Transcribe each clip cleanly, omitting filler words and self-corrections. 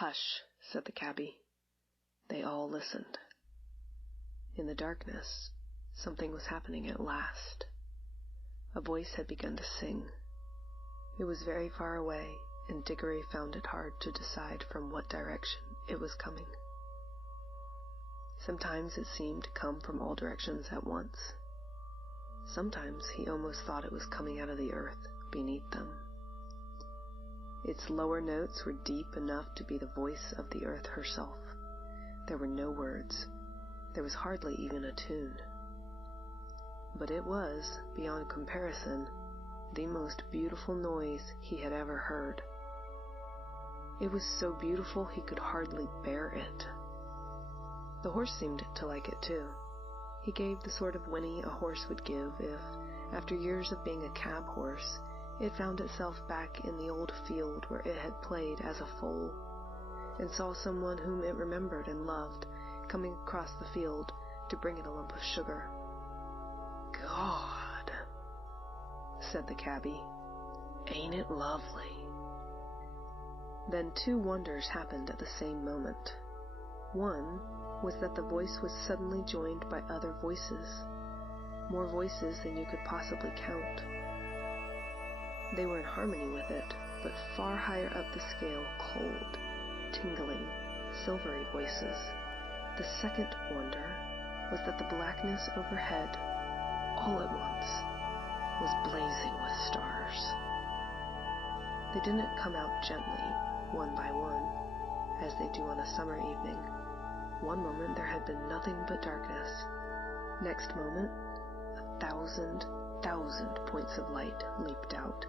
"Hush," said the cabbie. They all listened. In the darkness, something was happening at last. A voice had begun to sing. It was very far away, and Diggory found it hard to decide from what direction it was coming. Sometimes it seemed to come from all directions at once. Sometimes he almost thought it was coming out of the earth beneath them. Its lower notes were deep enough to be the voice of the earth herself. There were no words. There was hardly even a tune. But it was, beyond comparison, the most beautiful noise he had ever heard. It was so beautiful he could hardly bear it. The horse seemed to like it too. He gave the sort of whinny a horse would give if, after years of being a cab horse, it found itself back in the old field where it had played as a foal, and saw someone whom it remembered and loved coming across the field to bring it a lump of sugar. "God," said the cabbie, "ain't it lovely?" Then two wonders happened at the same moment. One was that the voice was suddenly joined by other voices, more voices than you could possibly count. They were in harmony with it, but far higher up the scale, cold, tingling, silvery voices. The second wonder was that the blackness overhead, all at once, was blazing with stars. They didn't come out gently, one by one, as they do on a summer evening. One moment there had been nothing but darkness. Next moment, 1,000 points of light leaped out.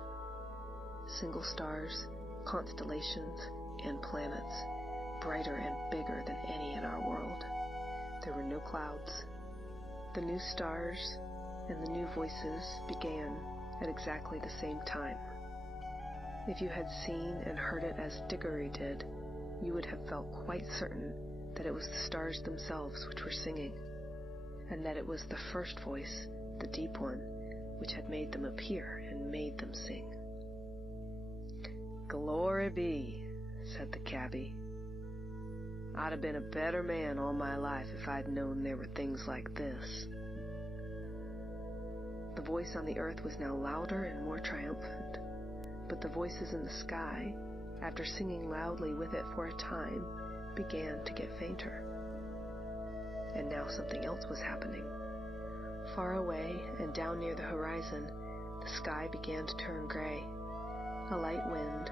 Single stars, constellations, and planets, brighter and bigger than any in our world. There were no clouds. The new stars and the new voices began at exactly the same time. If you had seen and heard it as Diggory did, you would have felt quite certain that it was the stars themselves which were singing, and that it was the first voice, the deep one, which had made them appear and made them sing. "Glory be," said the cabbie. "I'd have been a better man all my life if I'd known there were things like this." The voice on the earth was now louder and more triumphant, but the voices in the sky, after singing loudly with it for a time, began to get fainter. And now something else was happening. Far away and down near the horizon, the sky began to turn gray. A light wind,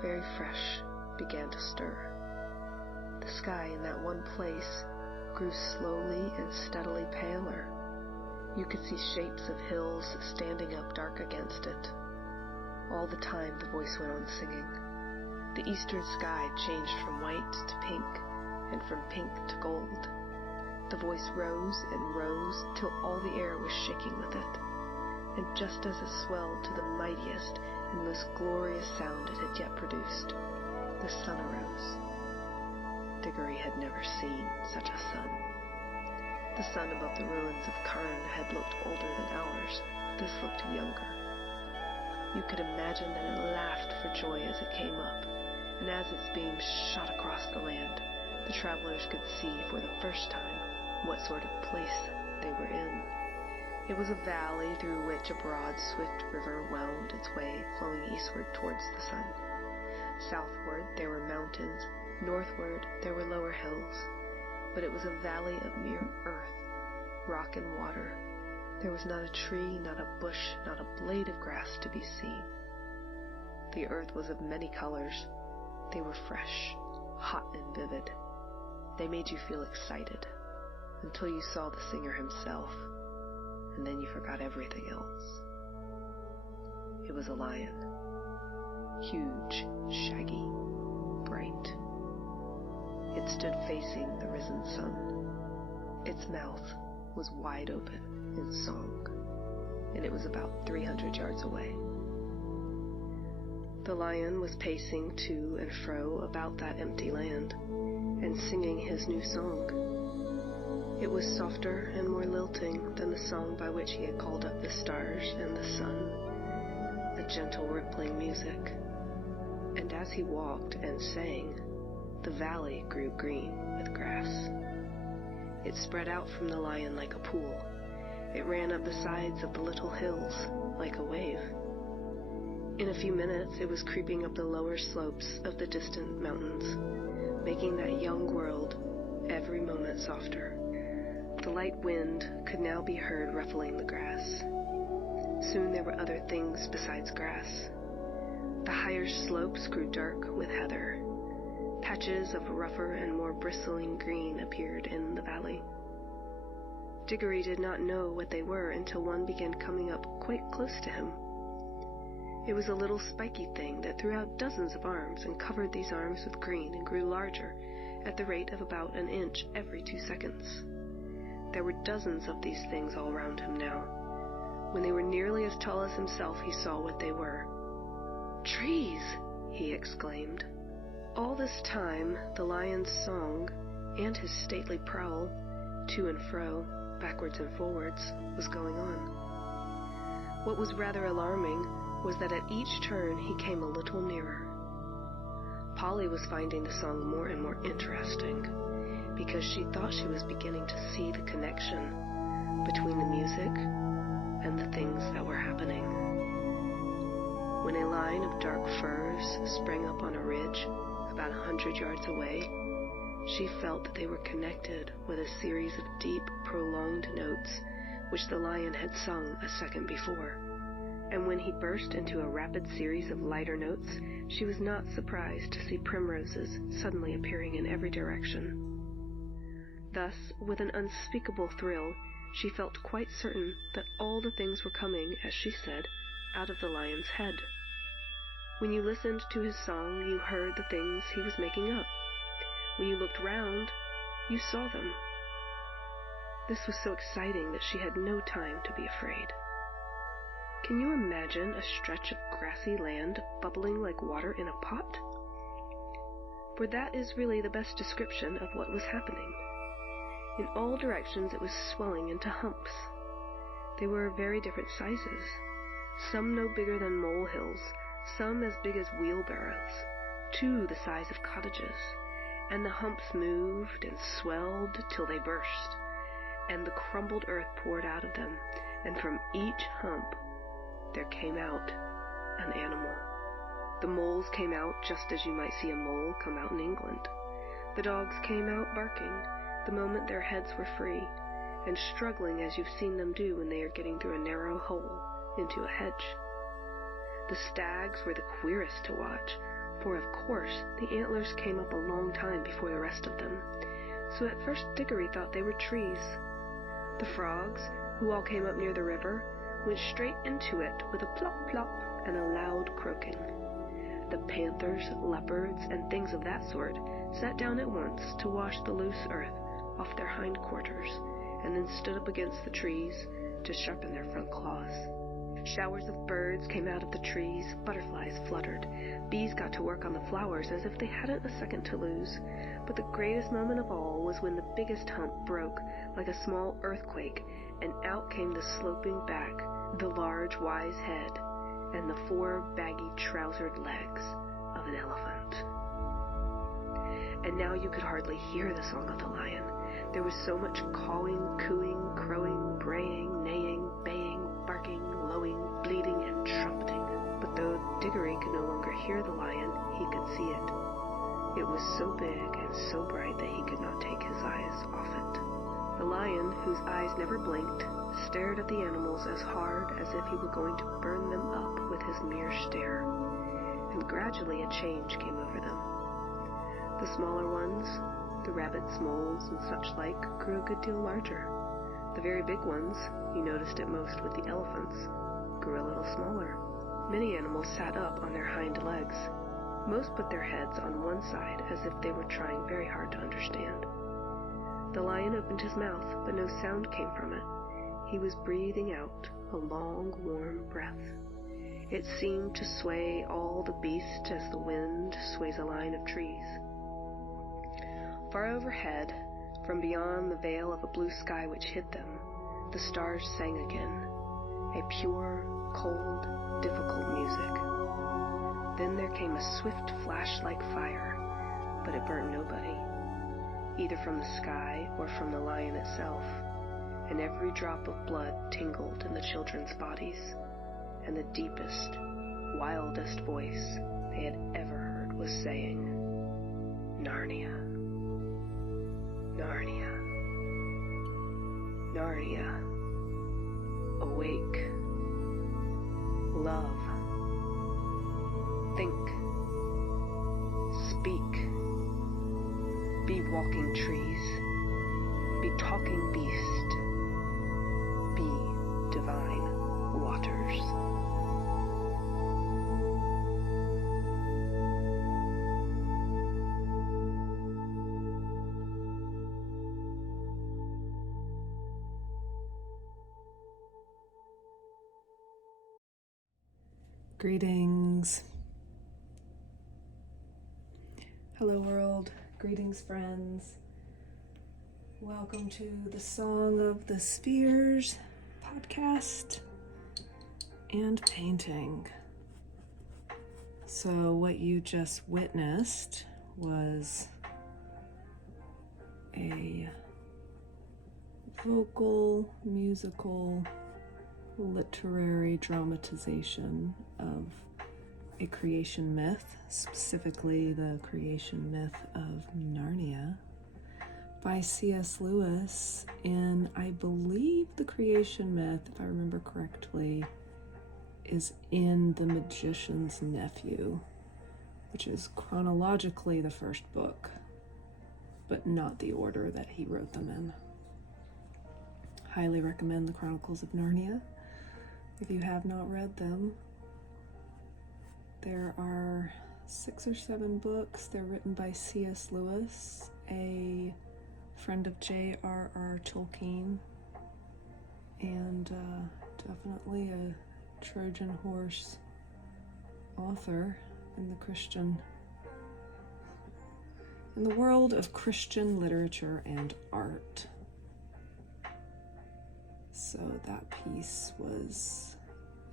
very fresh, began to stir. The sky in that one place grew slowly and steadily paler. You could see shapes of hills standing up dark against it. All the time the voice went on singing. The eastern sky changed from white to pink, and from pink to gold. The voice rose and rose till all the air was shaking with it. And just as it swelled to the mightiest and most glorious sound it had yet produced, the sun arose. Diggory had never seen such a sun. The sun above the ruins of Karn had looked older than ours. This looked younger. You could imagine that it laughed for joy as it came up, and as its beams shot across the land, the travelers could see for the first time what sort of place they were in. It was a valley through which a broad, swift river wound its way, flowing eastward towards the sun. Southward there were mountains, northward there were lower hills, but it was a valley of mere earth, rock and water. There was not a tree, not a bush, not a blade of grass to be seen. The earth was of many colors. They were fresh, hot and vivid. They made you feel excited, until you saw the singer himself, and then you forgot everything else. It was a lion. Huge, shaggy, bright. It stood facing the risen sun. Its mouth was wide open in song, and it was about 300 yards away. The lion was pacing to and fro about that empty land, and singing his new song. It was softer and more lilting than the song by which he had called up the stars and the sun, a gentle rippling music. And as he walked and sang, the valley grew green with grass. It spread out from the lion like a pool. It ran up the sides of the little hills like a wave. In a few minutes, it was creeping up the lower slopes of the distant mountains, making that young world every moment softer. The light wind could now be heard ruffling the grass. Soon there were other things besides grass. The higher slopes grew dark with heather. Patches of rougher and more bristling green appeared in the valley. Diggory did not know what they were until one began coming up quite close to him. It was a little spiky thing that threw out dozens of arms and covered these arms with green and grew larger at the rate of about an inch every 2 seconds. There were dozens of these things all round him now. When they were nearly as tall as himself, he saw what they were. "Trees!" he exclaimed. All this time, the lion's song and his stately prowl, to and fro, backwards and forwards, was going on. What was rather alarming was that at each turn he came a little nearer. Polly was finding the song more and more interesting, because she thought she was beginning to see the connection between the music and the things that were happening. When a line of dark firs sprang up on a ridge about 100 yards away, she felt that they were connected with a series of deep, prolonged notes which the lion had sung a second before. And when he burst into a rapid series of lighter notes, she was not surprised to see primroses suddenly appearing in every direction. Thus, with an unspeakable thrill, she felt quite certain that all the things were coming, as she said, out of the lion's head. When you listened to his song, you heard the things he was making up. When you looked round, you saw them. This was so exciting that she had no time to be afraid. Can you imagine a stretch of grassy land bubbling like water in a pot? For that is really the best description of what was happening. In all directions it was swelling into humps. They were very different sizes, some no bigger than molehills, some as big as wheelbarrows, two the size of cottages, and the humps moved and swelled till they burst, and the crumbled earth poured out of them, and from each hump there came out an animal. The moles came out just as you might see a mole come out in England. The dogs came out barking the moment their heads were free, and struggling as you've seen them do when they are getting through a narrow hole into a hedge. The stags were the queerest to watch, for of course the antlers came up a long time before the rest of them, so at first Diggory thought they were trees. The frogs, who all came up near the river, went straight into it with a plop plop and a loud croaking. The panthers, leopards, and things of that sort sat down at once to wash the loose earth off their hind quarters, and then stood up against the trees to sharpen their front claws. Showers of birds came out of the trees, butterflies fluttered, bees got to work on the flowers as if they hadn't a second to lose, but the greatest moment of all was when the biggest hump broke like a small earthquake, and out came the sloping back, the large wise head, and the 4 baggy trousered legs of an elephant. And now you could hardly hear the song of the lion. There was so much cawing, cooing, crowing, braying, neighing, baying, barking, lowing, bleating, and trumpeting. But though Diggory could no longer hear the lion, he could see it. It was so big and so bright that he could not take his eyes off it. The lion, whose eyes never blinked, stared at the animals as hard as if he were going to burn them up with his mere stare, and gradually a change came over them. The smaller ones, the rabbits, moles, and such like, grew a good deal larger. The very big ones, you noticed it most with the elephants, grew a little smaller. Many animals sat up on their hind legs. Most put their heads on one side as if they were trying very hard to understand. The lion opened his mouth, but no sound came from it. He was breathing out a long, warm breath. It seemed to sway all the beast as the wind sways a line of trees. Far overhead, from beyond the veil of a blue sky which hid them, the stars sang again, a pure, cold, difficult music. Then there came a swift flash like fire, but it burnt nobody, either from the sky or from the lion itself, and every drop of blood tingled in the children's bodies, and the deepest, wildest voice they had ever heard was saying, "Narnia, Narnia, Narnia, awake, love, think, speak, be walking trees, be talking beast, be divine waters." Greetings. Hello world. Greetings friends. Welcome to the Song of the Spheres podcast and painting. So what you just witnessed was a vocal, musical, literary dramatization of a creation myth, specifically the creation myth of Narnia by C.S. Lewis in, I believe the creation myth, if I remember correctly, is in The Magician's Nephew, which is chronologically the first book, but not the order that he wrote them in. Highly recommend the Chronicles of Narnia if you have not read them. There are 6 or 7 books. They're written by C.S. Lewis, a friend of J.R.R. Tolkien, and definitely a Trojan horse author in the world of Christian literature and art. So that piece was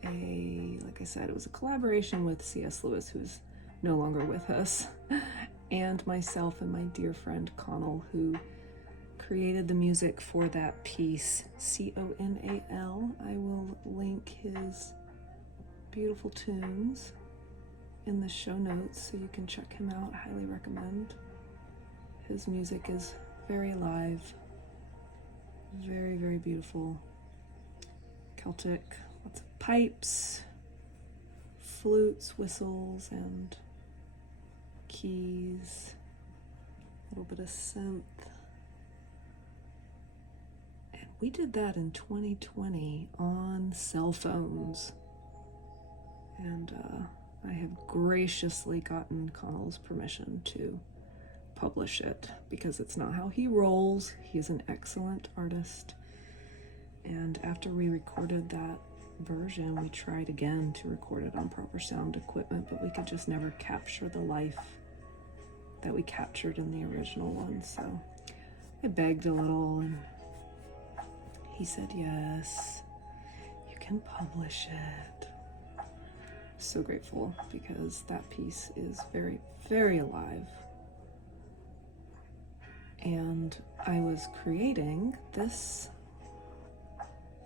like I said, it was a collaboration with C.S. Lewis, who's no longer with us, and myself and my dear friend Connell, who created the music for that piece, Conal. I will link his beautiful tunes in the show notes so you can check him out. Highly recommend. His music is very alive, very, very beautiful. Celtic, lots of pipes, flutes, whistles, and keys, a little bit of synth. And we did that in 2020 on cell phones. And I have graciously gotten Connell's permission to publish it because it's not how he rolls. He's an excellent artist. And after we recorded that version, we tried again to record it on proper sound equipment, but we could just never capture the life that we captured in the original one. So I begged a little, and he said, yes, you can publish it. So grateful, because that piece is very, very alive. And I was creating this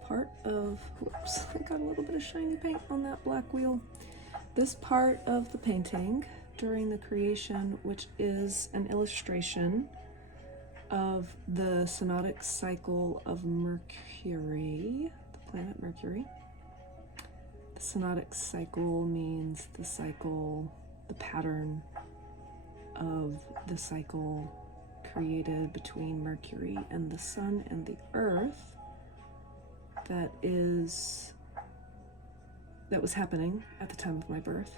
part of, whoops, I got a little bit of shiny paint on that black wheel. This part of the painting during the creation, which is an illustration of the synodic cycle of Mercury, the planet Mercury. The synodic cycle means the cycle, the pattern of the cycle created between Mercury and the Sun and the Earth that was happening at the time of my birth.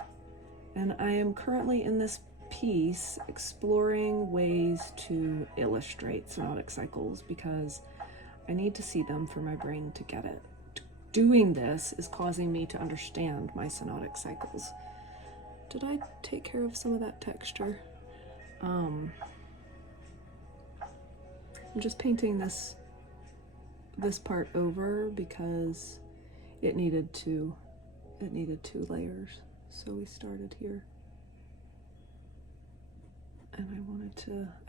And I am currently in this piece exploring ways to illustrate synodic cycles because I need to see them for my brain to get it. Doing this is causing me to understand my synodic cycles. Did I take care of some of that texture? I'm just painting this part over because it needed two layers. So we started here. And I wanted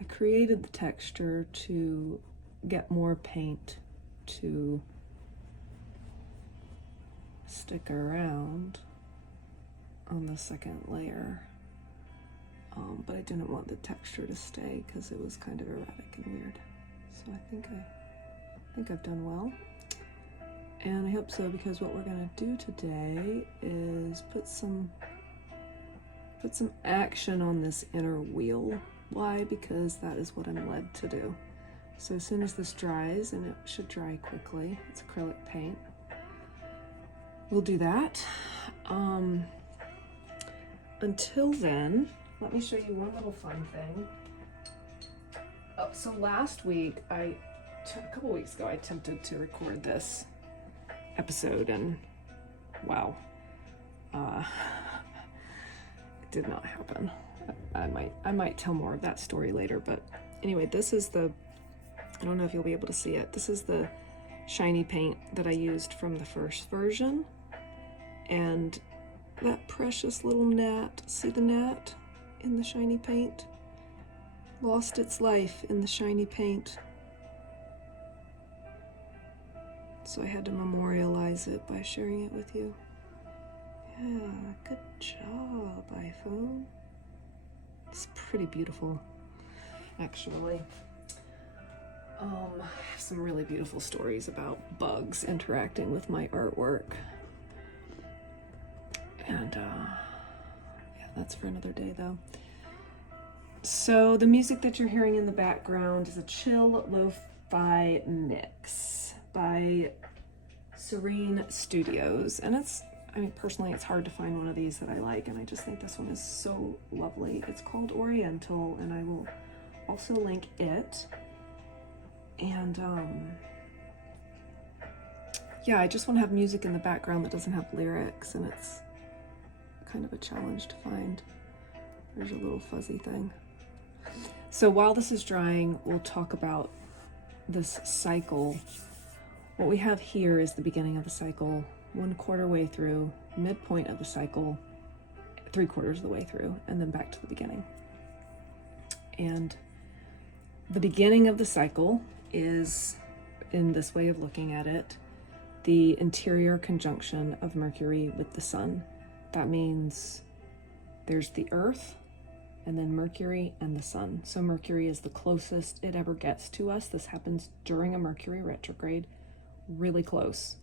I created the texture to get more paint to stick around on the second layer. But I didn't want the texture to stay because it was kind of erratic and weird. So I think I've done well. And I hope so, because what we're gonna do today is put some action on this inner wheel. Why? Because that is what I'm led to do. So as soon as this dries, and it should dry quickly, it's acrylic paint, we'll do that. Until then, let me show you one little fun thing. So last week, a couple weeks ago, I attempted to record this episode, and wow, it did not happen. I might tell more of that story later, but anyway, this is I don't know if you'll be able to see it. This is the shiny paint that I used from the first version, and that precious little gnat, see the gnat in the shiny paint? Lost its life in the shiny paint. So I had to memorialize it by sharing it with you. Yeah, good job, iPhone. It's pretty beautiful, actually. I have some really beautiful stories about bugs interacting with my artwork. And yeah, that's for another day though. So the music that you're hearing in the background is a chill lo-fi mix by Seren Studios. And personally, it's hard to find one of these that I like, and I just think this one is so lovely. It's called Oriental, and I will also link it. And yeah, I just want to have music in the background that doesn't have lyrics, and it's kind of a challenge to find. There's a little fuzzy thing. So while this is drying, we'll talk about this cycle. What we have here is the beginning of the cycle, 1/4 way through, midpoint of the cycle, 3/4 of the way through, and then back to the beginning. And the beginning of the cycle is, in this way of looking at it, the interior conjunction of Mercury with the Sun. That means there's the Earth, and then Mercury and the Sun. So Mercury is the closest it ever gets to us. This happens during a Mercury retrograde, really close.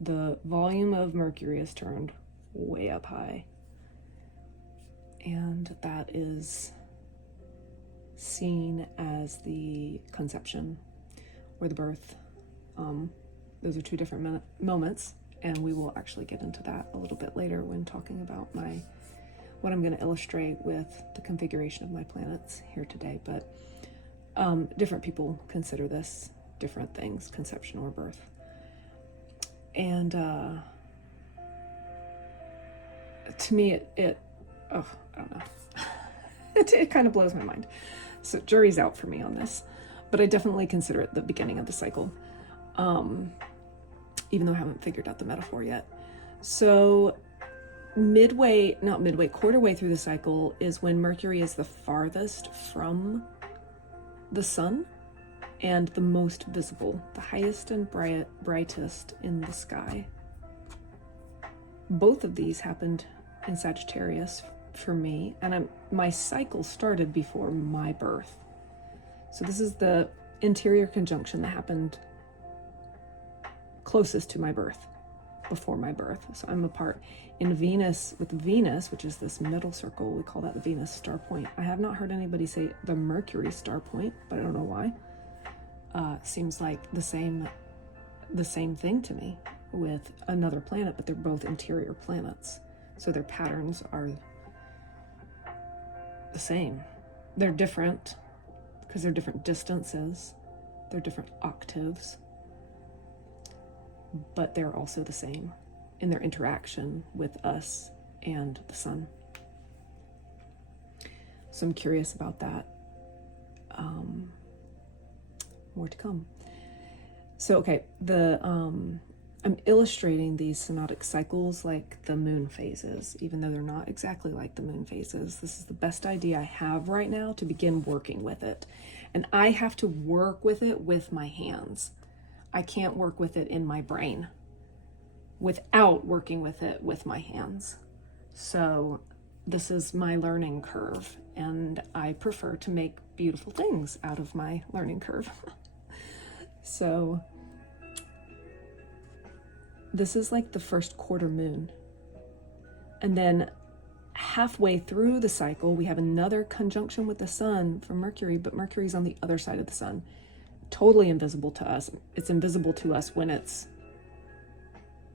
The volume of Mercury is turned way up high. And that is seen as the conception or the birth. Those are two different moments, and we will actually get into that a little bit later when talking about what I'm going to illustrate with the configuration of my planets here today. But different people consider this different things, conception or birth. And to me, I don't know. It kind of blows my mind. So jury's out for me on this, but I definitely consider it the beginning of the cycle, even though I haven't figured out the metaphor yet. So quarter way through the cycle is when Mercury is the farthest from the Sun and the most visible, the highest and brightest in the sky. Both of these happened in Sagittarius for me, and my cycle started before my birth. So this is the interior conjunction that happened closest to my birth, before my birth. So I'm a part in Venus, which is this middle circle. We call that the Venus star point. I have not heard anybody say the Mercury star point, but I don't know why. Seems like the same thing to me with another planet, but they're both interior planets. So their patterns are the same. They're different because they're different distances. They're different octaves. But they're also the same in their interaction with us and the Sun. So I'm curious about that. More to come. So, okay, I'm illustrating these synodic cycles like the moon phases, even though they're not exactly like the moon phases. This is the best idea I have right now to begin working with it. And I have to work with it with my hands. I can't work with it in my brain without working with it with my hands. So this is my learning curve, and I prefer to make beautiful things out of my learning curve. So this is like the first quarter moon. And then halfway through the cycle, we have another conjunction with the sun from Mercury, but Mercury's on the other side of the sun. Totally invisible to us. It's invisible to us when it's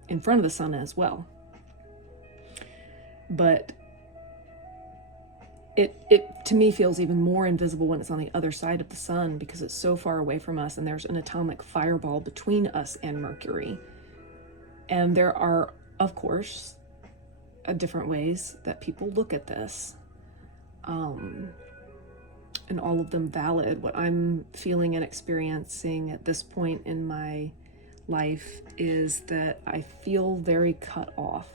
in front of the sun as well. But it to me feels even more invisible when it's on the other side of the sun, because it's so far away from us and there's an atomic fireball between us and Mercury. And there are, of course, different ways that people look at this. And all of them valid. What I'm feeling and experiencing at this point in my life is that I feel very cut off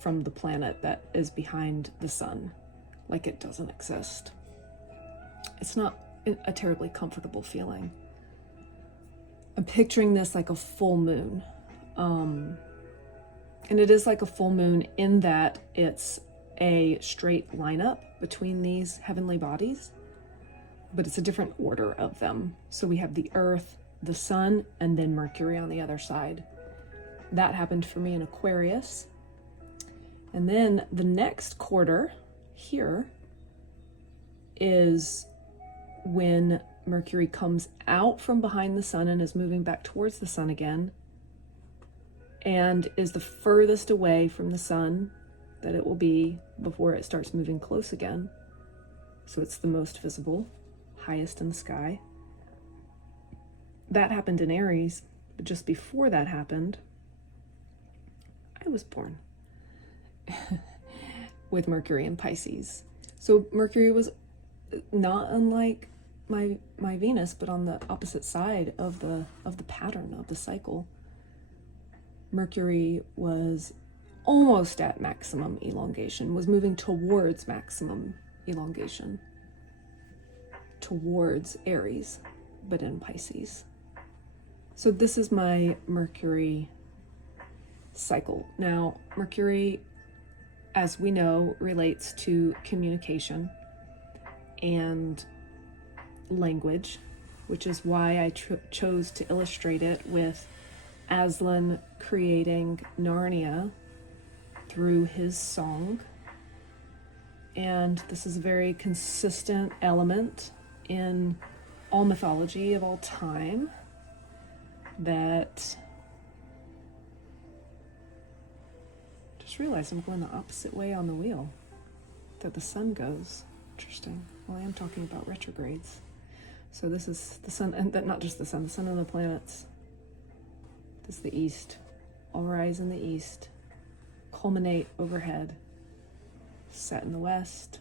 from the planet that is behind the sun, like it doesn't exist. It's not a terribly comfortable feeling. I'm picturing this like a full moon. And it is like a full moon in that it's a straight lineup between these heavenly bodies, but it's a different order of them. So we have the Earth, the Sun, and then Mercury on the other side. That happened for me in Aquarius. And then the next quarter here is when Mercury comes out from behind the sun and is moving back towards the sun again, and is the furthest away from the sun that it will be before it starts moving close again. So it's the most visible, highest in the sky. That happened in Aries, but just before that happened, I was born with Mercury in Pisces. So Mercury was not unlike my Venus, but on the opposite side of the pattern of the cycle. Mercury was almost at maximum elongation, was moving towards maximum elongation, towards Aries, but in Pisces. So this is my Mercury cycle. Now, Mercury, as we know, relates to communication and language, which is why I chose to illustrate it with Aslan creating Narnia through his song. And this is a very consistent element in all mythology of all time, that just realized I'm going the opposite way on the wheel that the sun goes. Interesting. Well, I am talking about retrogrades. So this is the sun, and not just the sun and the planets. This is the east. All rise in the east, culminate overhead, set in the west,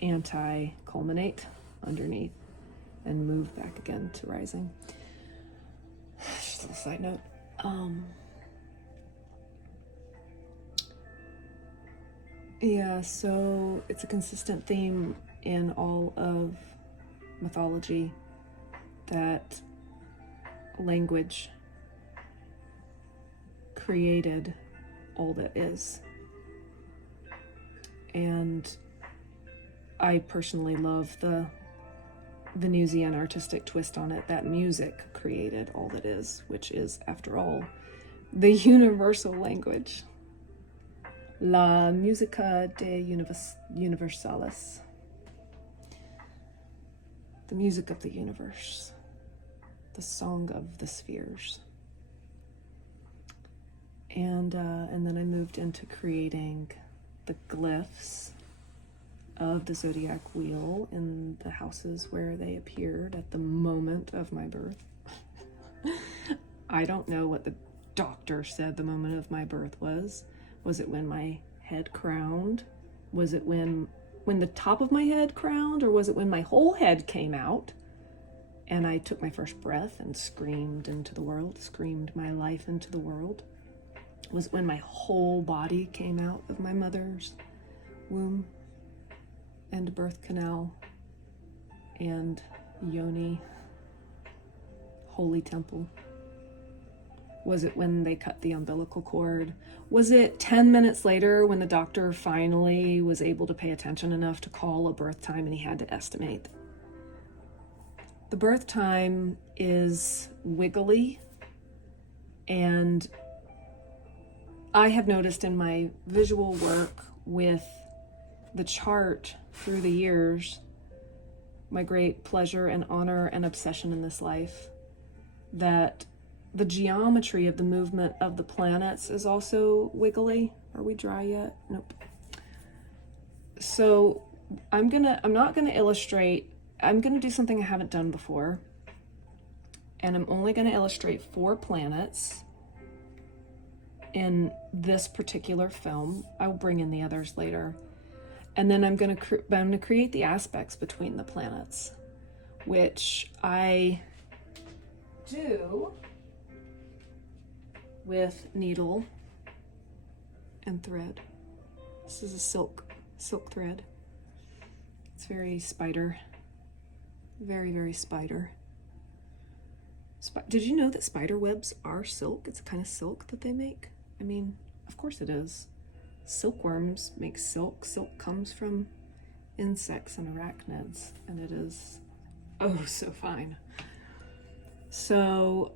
anti-culminate underneath, and move back again to rising. Just a little side note. Yeah, so it's a consistent theme in all of mythology that language created all that is. And I personally love the Venusian artistic twist on it, that music created all that is, which is, after all, the universal language. La musica de universalis. The music of the universe. The song of the spheres. And then I moved into creating the glyphs of the zodiac wheel in the houses where they appeared at the moment of my birth. I don't know what the doctor said the moment of my birth was. Was it when my head crowned? Was it when the top of my head crowned? Or was it when my whole head came out and I took my first breath and screamed into the world, screamed my life into the world, was when my whole body came out of my mother's womb and birth canal and yoni, holy temple. Was it when they cut the umbilical cord? Was it 10 minutes later when the doctor finally was able to pay attention enough to call a birth time and he had to estimate? The birth time is wiggly, and I have noticed in my visual work with the chart through the years, my great pleasure and honor and obsession in this life, that the geometry of the movement of the planets is also wiggly. Are we dry yet? Nope. So I'm not gonna illustrate. I'm gonna do something I haven't done before, and I'm only gonna illustrate 4 planets in this particular film. I will bring in the others later, and then I'm gonna create the aspects between the planets, which I do with needle and thread. This is a silk thread. It's very spider. Very, very spider. Did you know that spider webs are silk? It's a kind of silk that they make. I mean, of course it is. Silkworms make silk. Silk comes from insects and arachnids, and it is oh so fine. So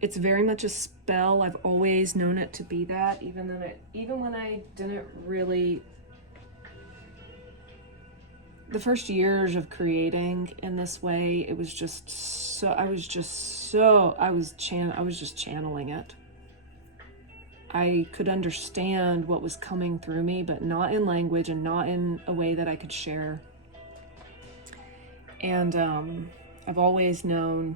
it's very much a spell. I've always known it to be that, even when I didn't really. The first years of creating in this way, it was just so, I was just channeling it. I could understand what was coming through me, but not in language and not in a way that I could share. And I've always known,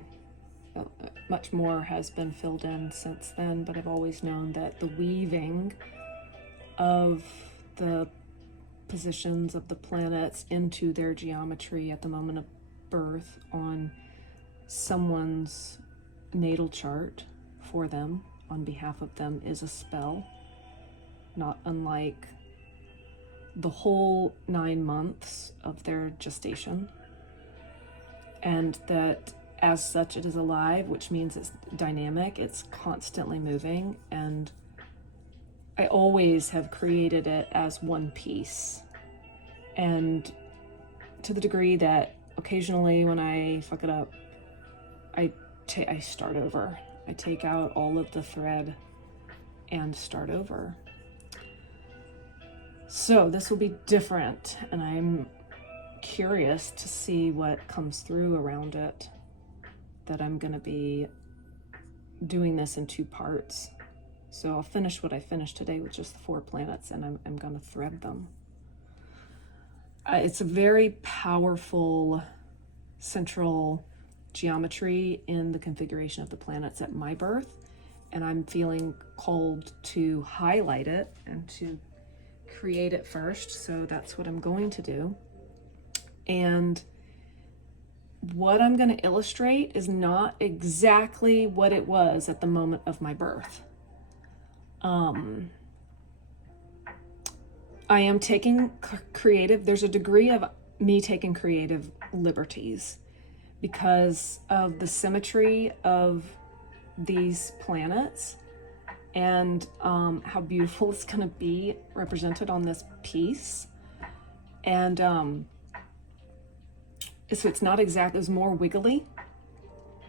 much more has been filled in since then, but I've always known that the weaving of the positions of the planets into their geometry at the moment of birth on someone's natal chart for them, on behalf of them, is a spell, not unlike the whole 9 months of their gestation, and that as such it is alive, which means it's dynamic, it's constantly moving, and I always have created it as one piece. And to the degree that occasionally when I fuck it up, I start over. I take out all of the thread and start over. So this will be different, and I'm curious to see what comes through around it, that I'm going to be doing this in 2 parts. So I'll finish what I finished today with just the 4 planets, and I'm going to thread them. It's a very powerful central geometry in the configuration of the planets at my birth, and I'm feeling called to highlight it and to create it first, so that's what I'm going to do. And what I'm going to illustrate is not exactly what it was at the moment of my birth. I am taking there's a degree of me taking creative liberties because of the symmetry of these planets and how beautiful it's going to be represented on this piece. And so it's not exact, it's more wiggly.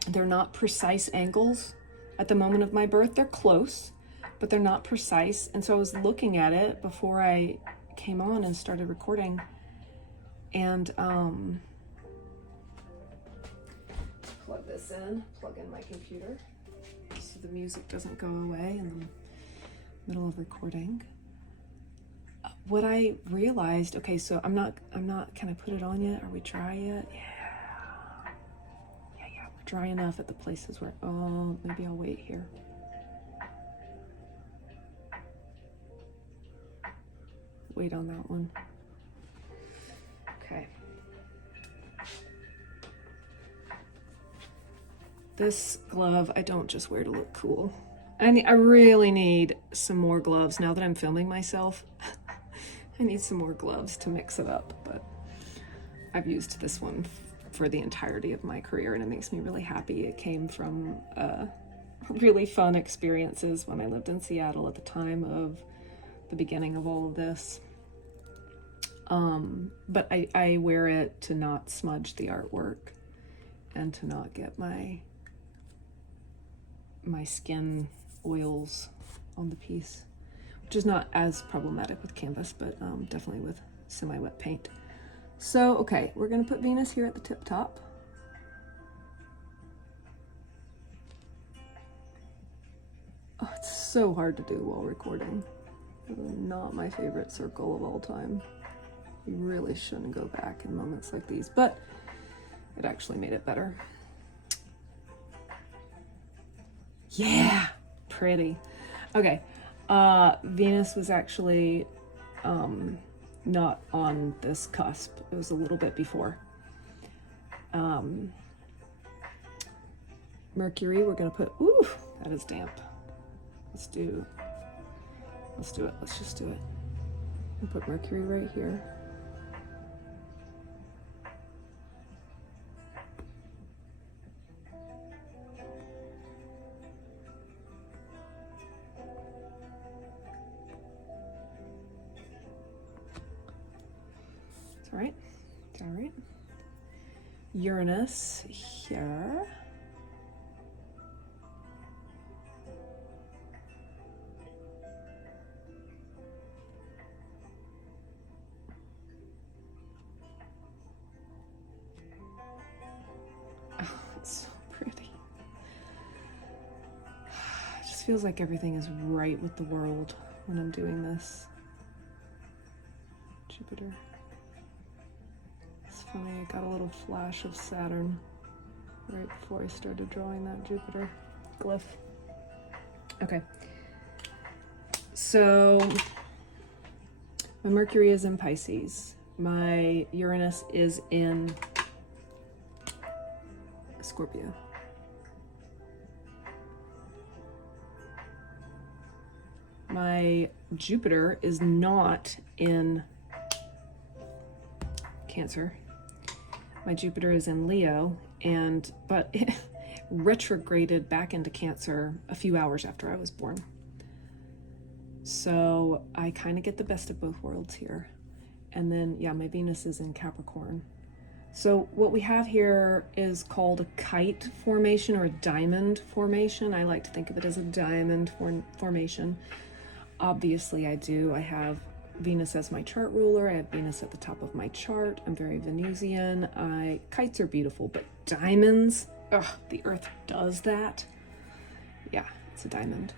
They're not precise angles at the moment of my birth. They're close, but they're not precise. And so I was looking at it before I came on and started recording, and plug in my computer so the music doesn't go away in the middle of recording. What I realized, okay, so I'm not, can I put it on yet? Are we dry yet? Yeah, we're dry enough at the places where, maybe I'll wait here. Wait on that one. Okay. This glove I don't just wear to look cool. I really need some more gloves now that I'm filming myself. I need some more gloves to mix it up, but I've used this one for the entirety of my career, and it makes me really happy. It came from really fun experiences when I lived in Seattle at the time of the beginning of all of this. But I wear it to not smudge the artwork and to not get my skin oils on the piece, which is not as problematic with canvas, but definitely with semi-wet paint. So, okay, we're gonna put Venus here at the tip top. Oh, it's so hard to do while recording. Not my favorite circle of all time. You really shouldn't go back in moments like these, but it actually made it better. Yeah, pretty. Okay, Venus was actually not on this cusp. It was a little bit before. Mercury, we're gonna put, ooh, that is damp. Let's do it, let's just do it. We'll put Mercury right here. It's all right, it's all right. Uranus here. So pretty. It just feels like everything is right with the world when I'm doing this. Jupiter. It's funny, I got a little flash of Saturn right before I started drawing that Jupiter glyph. Okay. So my Mercury is in Pisces. My Uranus is in Scorpio. My Jupiter is not in Cancer. My Jupiter is in Leo, but it retrograded back into Cancer a few hours after I was born. So I kind of get the best of both worlds here. And then, yeah, my Venus is in Capricorn. So what we have here is called a kite formation or a diamond formation. I like to think of it as a diamond formation. Obviously I do. I have Venus as my chart ruler. I have Venus at the top of my chart. I'm very Venusian. Kites are beautiful, but diamonds, ugh, the earth does that. Yeah, it's a diamond.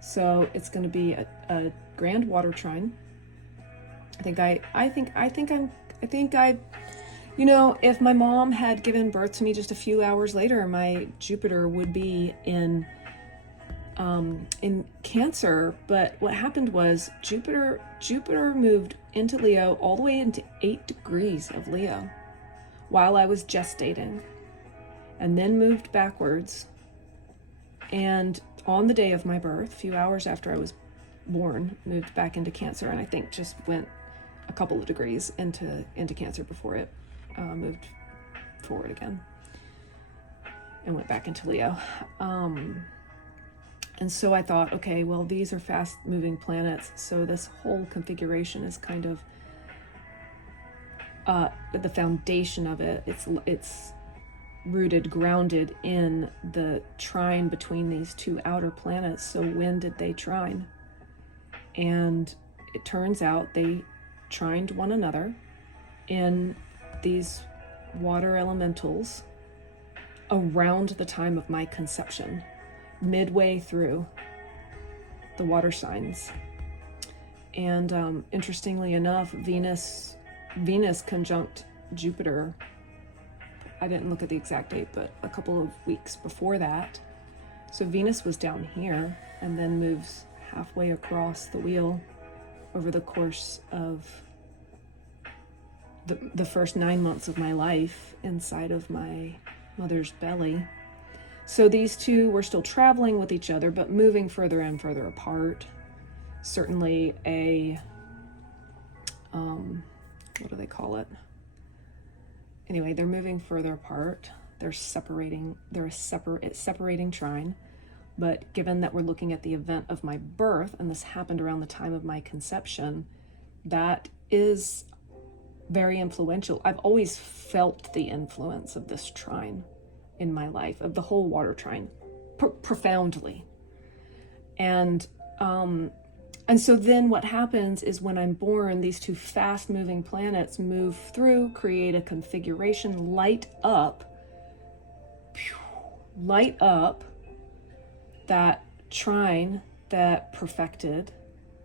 So it's going to be a grand water trine. You know, if my mom had given birth to me just a few hours later, my Jupiter would be in Cancer. But what happened was Jupiter moved into Leo all the way into 8 degrees of Leo while I was gestating, and then moved backwards. And on the day of my birth, a few hours after I was born, moved back into Cancer, and I think just went a couple of degrees into Cancer before it moved forward again and went back into Leo. And so I thought, okay, well, these are fast moving planets, so this whole configuration is kind of the foundation of it. It's rooted, grounded in the trine between these two outer planets. So when did they trine? And it turns out they trined one another in these water elementals around the time of my conception, midway through the water signs. And interestingly enough, Venus conjunct Jupiter, I didn't look at the exact date, but a couple of weeks before that. So Venus was down here and then moves halfway across the wheel over the course of the first 9 months of my life inside of my mother's belly. So these two were still traveling with each other, but moving further and further apart. Certainly a, what do they call it? Anyway, they're moving further apart. They're a separating trine. But given that we're looking at the event of my birth, and this happened around the time of my conception, that is very influential. I've always felt the influence of this trine in my life, of the whole water trine, profoundly. And so then what happens is when I'm born, these two fast-moving planets move through, create a configuration, light up that trine that perfected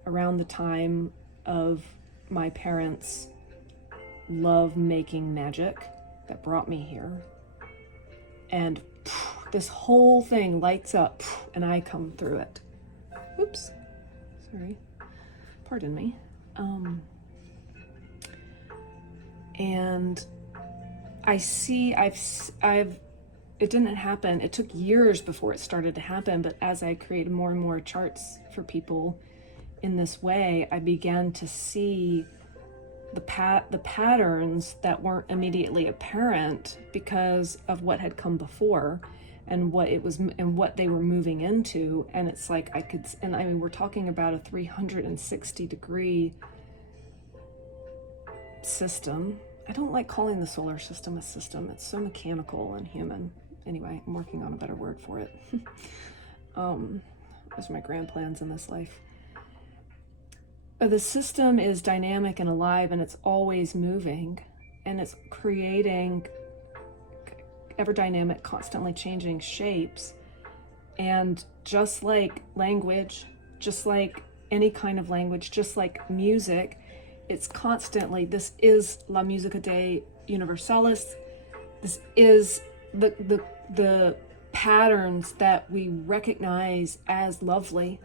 around the time of my parents' love-making magic that brought me here. And this whole thing lights up, and I come through it. Oops. Sorry. Pardon me. And I see, it didn't happen. It took years before it started to happen, but as I created more and more charts for people in this way, I began to see the patterns that weren't immediately apparent because of what had come before and what it was and what they were moving into. And it's like we're talking about a 360-degree system. I don't like calling the solar system a system. It's so mechanical and human. Anyway, I'm working on a better word for it. Those are my grand plans in this life. The system is dynamic and alive, and it's always moving, and it's creating ever dynamic, constantly changing shapes. And just like language, just like any kind of language, just like music, it's constantly, this is La Musica de Universalis. This is the patterns that we recognize as lovely,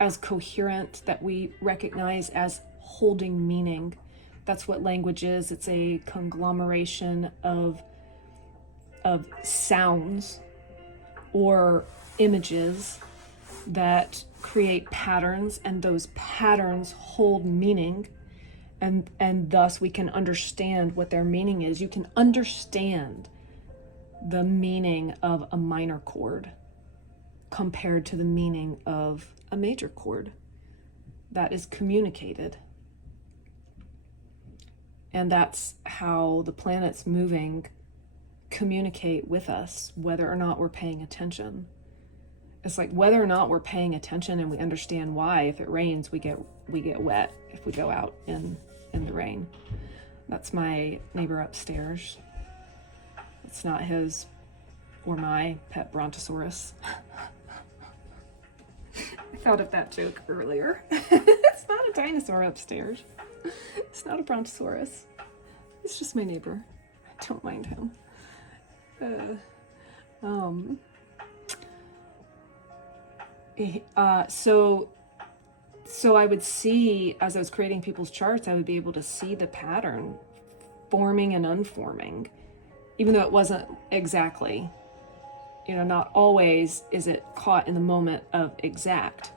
as coherent, that we recognize as holding meaning. That's what language is. It's a conglomeration of sounds or images that create patterns, and those patterns hold meaning, and thus we can understand what their meaning is. You can understand the meaning of a minor chord compared to the meaning of a major chord that is communicated. And that's how the planets moving communicate with us, whether or not we're paying attention. It's like whether or not we're paying attention and we understand why. If it rains, we get wet if we go out in the rain. That's my neighbor upstairs. It's not his or my pet brontosaurus. I thought of that joke earlier. It's not a dinosaur upstairs. It's not a brontosaurus. It's just my neighbor. I don't mind him. So I would see, as I was creating people's charts, I would be able to see the pattern forming and unforming, even though it wasn't exactly, not always is it caught in the moment of exact,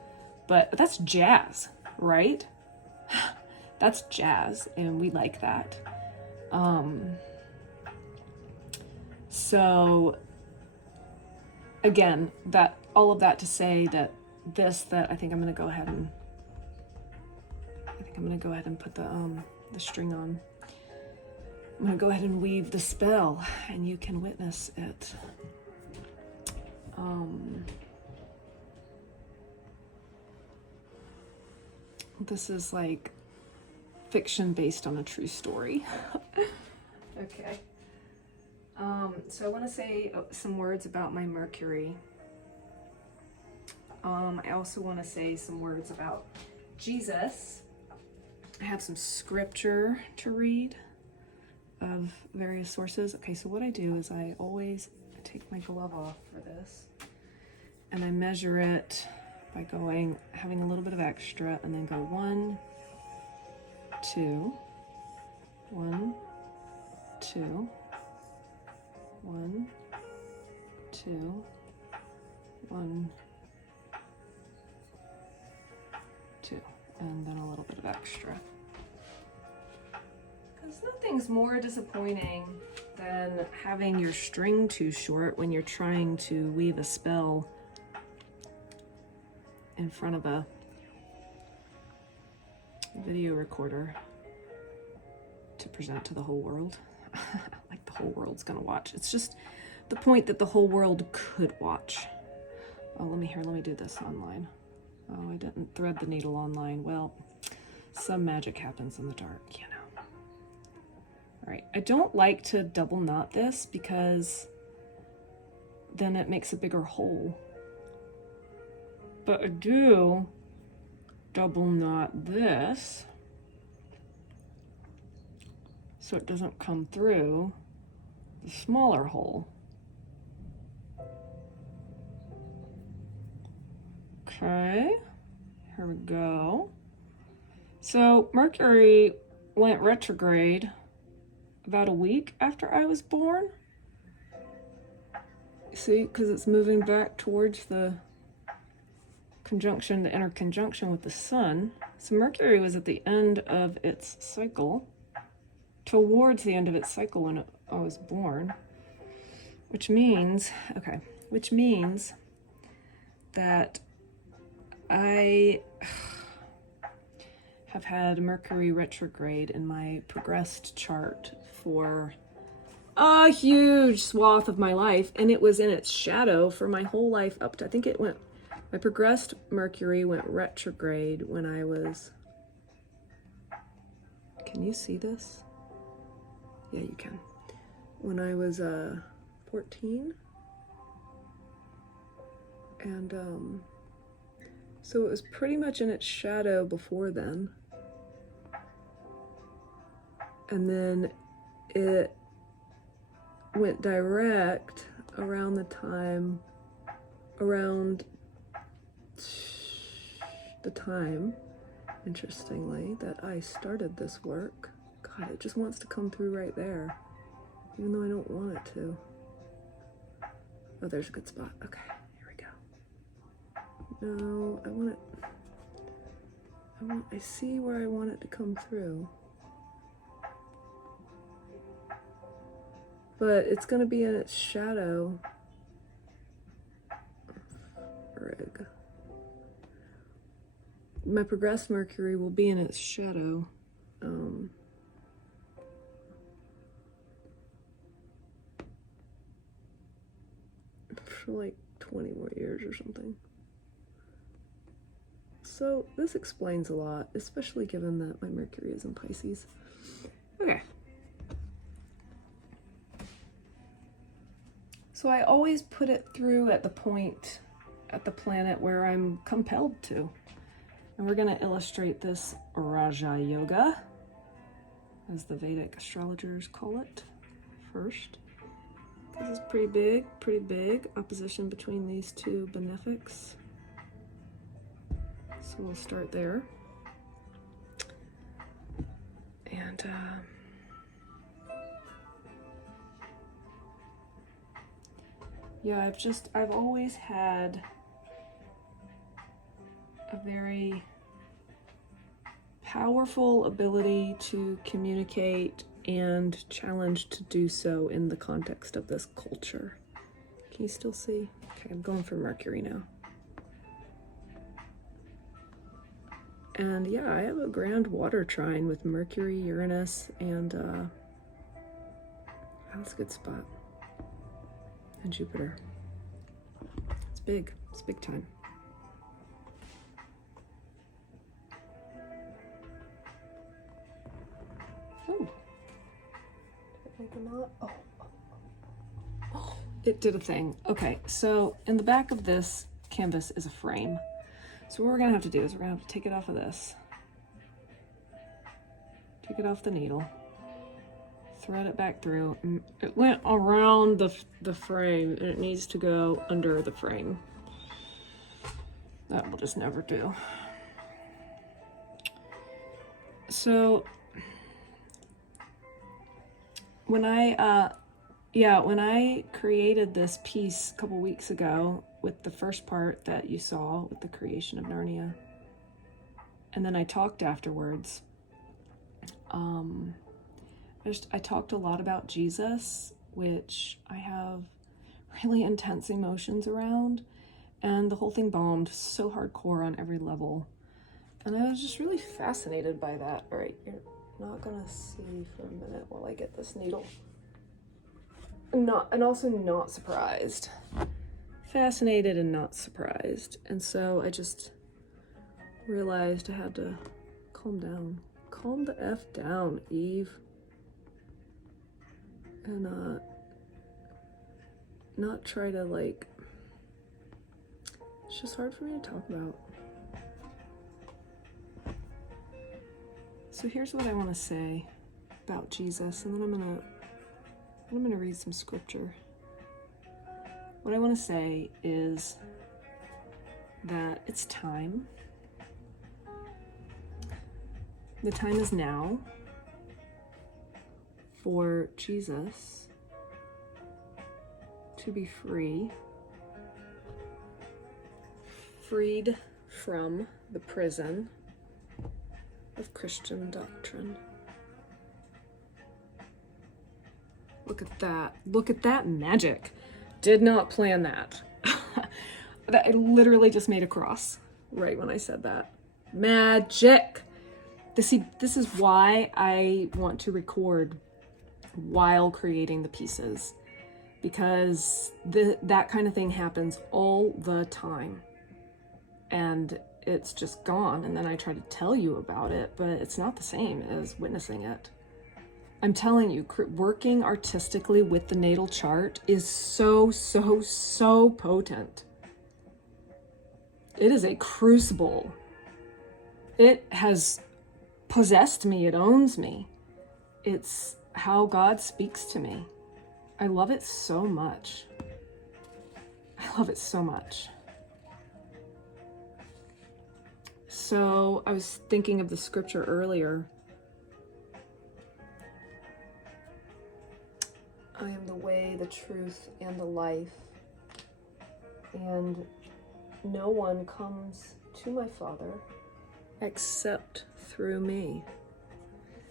but that's jazz, right? That's jazz, and we like that. So again, all of that to say that I think I'm going to go ahead and put the string on. I'm going to go ahead and weave the spell, and you can witness it. This is like fiction based on a true story. Okay. So I want to say some words about my Mercury. I also want to say some words about Jesus. I have some scripture to read of various sources. Okay, so what I do is I take my glove off for this, and I measure it by having a little bit of extra, and then go 1, 2, 1, 2, 1, 2, 1, 2, and then a little bit of extra. Because nothing's more disappointing than having your string too short when you're trying to weave a spell in front of a video recorder to present to the whole world. Like the whole world's gonna watch. It's just the point that the whole world could watch. Oh, let me do this online. Oh, I didn't thread the needle online. Well, some magic happens in the dark, you know. All right, I don't like to double knot this because then it makes a bigger hole. But I do double knot this so it doesn't come through the smaller hole. Okay, here we go. So Mercury went retrograde about a week after I was born. See, because it's moving back towards the conjunction, the inner conjunction with the sun. So Mercury was at the end of its cycle, towards the end of its cycle when I was born, which means that I have had Mercury retrograde in my progressed chart for a huge swath of my life, and it was in its shadow for my whole life up to, I think my progressed Mercury went retrograde when I was, can you see this? Yeah, you can. When I was 14. And so it was pretty much in its shadow before then. And then it went direct around the time, interestingly, that I started this work. God, it just wants to come through right there, even though I don't want it to. Oh, there's a good spot. Okay, here we go. No, I see where I want it to come through. But it's going to be in its shadow. Frig. My progressed Mercury will be in its shadow. For like 20 more years or something. So this explains a lot, especially given that my Mercury is in Pisces. Okay. So I always put it through at the point, at the planet where I'm compelled to. And we're going to illustrate this Raja Yoga, as the Vedic astrologers call it, first. This is pretty big opposition between these two benefics. So we'll start there. And yeah, I've always had a very powerful ability to communicate and challenge to do so in the context of this culture. Can you still see? Okay, I'm going for Mercury now. And yeah, I have a grand water trine with Mercury, Uranus, and that's a good spot. And Jupiter. It's big. It's big time. Oh. Oh. It did a thing. Okay, so in the back of this canvas is a frame. So what we're gonna have to do is we're gonna have to take it off of this. Take it off the needle. Thread it back through. And it went around the frame and it needs to go under the frame. That will just never do. So when I Yeah, when I created this piece a couple weeks ago with the first part that you saw with the creation of Narnia, and then I talked afterwards, I talked a lot about Jesus, which I have really intense emotions around, and the whole thing bombed so hardcore on every level. And I was just really fascinated by that. All right, you're not gonna see for a minute while I get this needle. And also not surprised. Fascinated and not surprised. And so I just realized I had to calm down. Calm the F down, Eve. And not try to, like, it's just hard for me to talk about. So here's what I want to say about Jesus, and then I'm gonna read some scripture. What I want to say is that it's time. The time is now for Jesus to be freed from the prison of Christian doctrine. Look at that. Look at that magic. Did not plan that. I literally just made a cross right when I said that. Magic. This is why I want to record while creating the pieces, because that kind of thing happens all the time. And it's just gone, and then I try to tell you about it, but it's not the same as witnessing it. I'm telling you, working artistically with the natal chart is so potent. It is a crucible. It has possessed me. It owns me. It's how God speaks to me. I love it so much. I love it so much. So I was thinking of the scripture earlier. I am the way, the truth, and the life, and no one comes to my Father except through me.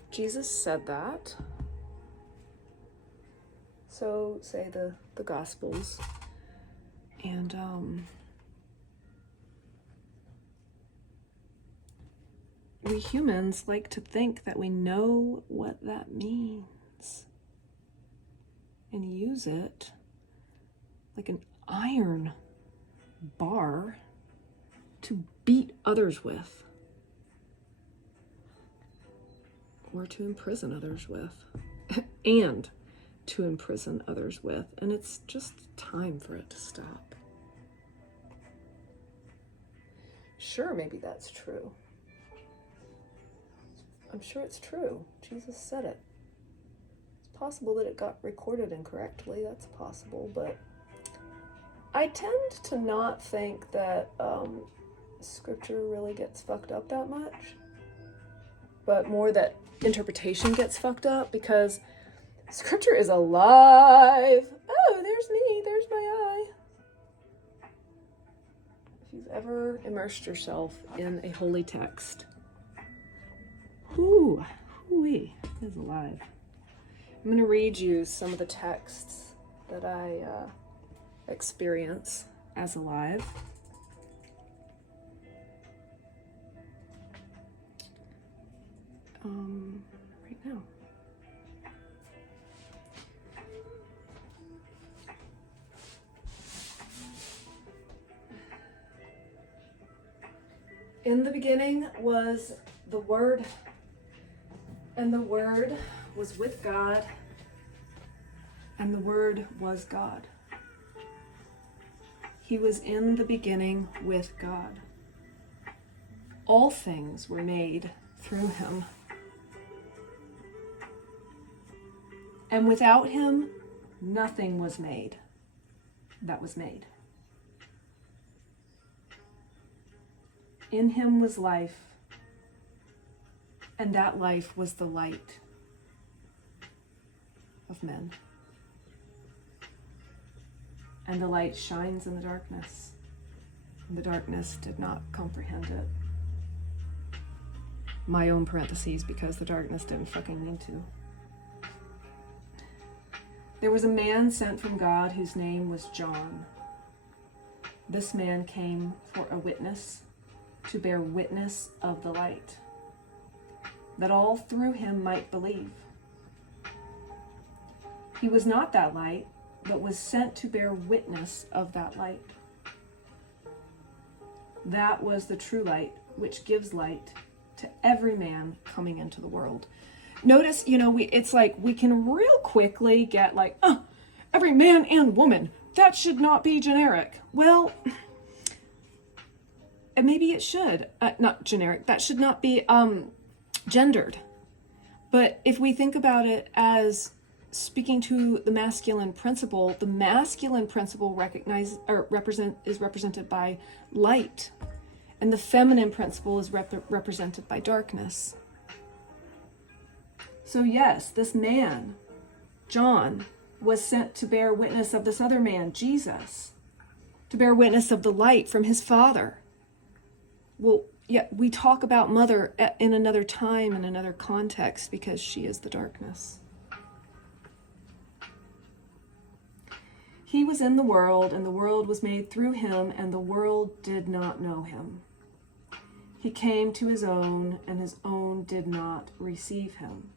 Jesus said that. So say the Gospels. And we humans like to think that we know what that means and use it like an iron bar to beat others with, or to imprison others with, and to imprison others with. And it's just time for it to stop. Sure, maybe that's true. I'm sure it's true. Jesus said it. It's possible that it got recorded incorrectly. That's possible, but I tend to not think that scripture really gets fucked up that much, but more that interpretation gets fucked up, because scripture is alive. Oh, there's me. There's my eye. If you've ever immersed yourself in a holy text, hooey, it is alive. I'm going to read you some of the texts that I experience as alive. Right now. In the beginning was the Word, and the Word was with God, and the Word was God. He was in the beginning with God. All things were made through him, and without him, nothing was made that was made. In him was life, and that life was the light of men. and the light shines in the darkness, and the darkness did not comprehend it. My own parentheses, because the darkness didn't fucking need to. There was a man sent from God whose name was John. This man came for a witness, to bear witness of the light, that all through him might believe. He was not that light, but was sent to bear witness of that light. That was the true light, which gives light to every man coming into the world. Notice, it's like we can real quickly get like, every man and woman, that should not be generic. Well, and maybe it should, not generic, that should not be gendered. But if we think about it as speaking to the masculine principle is represented by light, and the feminine principle is represented by darkness. So yes, this man, John, was sent to bear witness of this other man, Jesus, to bear witness of the light from his Father. Well, yeah, we talk about mother in another time, in another context, because she is the darkness. He was in the world, and the world was made through him, and the world did not know him. He came to his own, and his own did not receive him.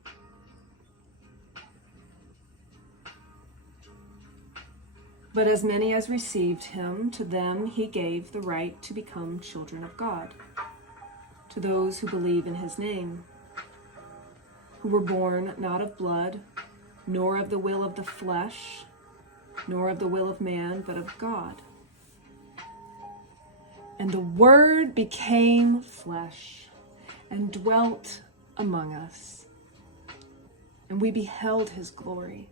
But as many as received him, to them he gave the right to become children of God, to those who believe in his name, who were born not of blood, nor of the will of the flesh, nor of the will of man, but of God. And the Word became flesh and dwelt among us, and we beheld his glory,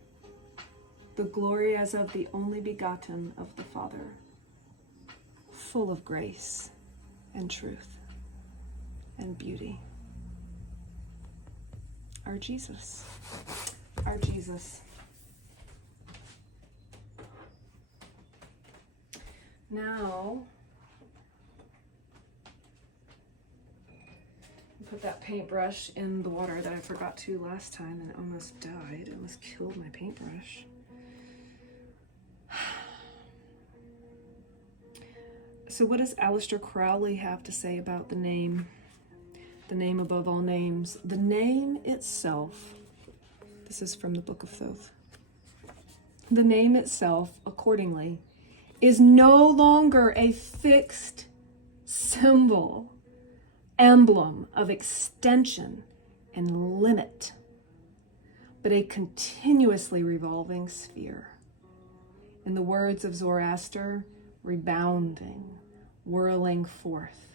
the glory as of the only begotten of the Father, full of grace and truth and beauty. Our Jesus. Our Jesus. Now, put that paintbrush in the water that I forgot to last time and it almost died. It almost killed my paintbrush. So what does Aleister Crowley have to say about the name above all names? The name itself, this is from the Book of Thoth. The name itself, accordingly, is no longer a fixed symbol, emblem of extension and limit, but a continuously revolving sphere. In the words of Zoroaster, rebounding, whirling forth,